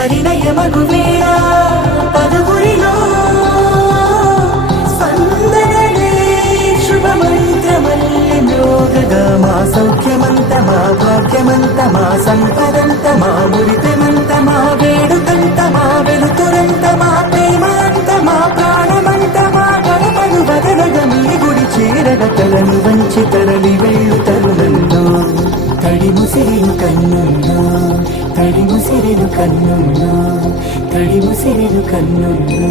పరిణయమగు వేళ పదుగురిలో స్పందనలే శుభమంత్రమల్లి మ్రోగగా మా సౌఖ్యమంత మా భాగ్యమంత మా సంపదంత మా మురితమంత మా వేడుకంత మా వెలుతురంత మా ప్రేమంత మా ప్రాణమంత మా గడపను బదలగ మీ గుడి చేరగ తలను వంచి తరలి వెళ్ళు తరుణంలో తడి ముసిరిను కన్నుల్లో తడి ముసిరిను కన్నుల్లో తడి ముసిరిను కన్నుల్లో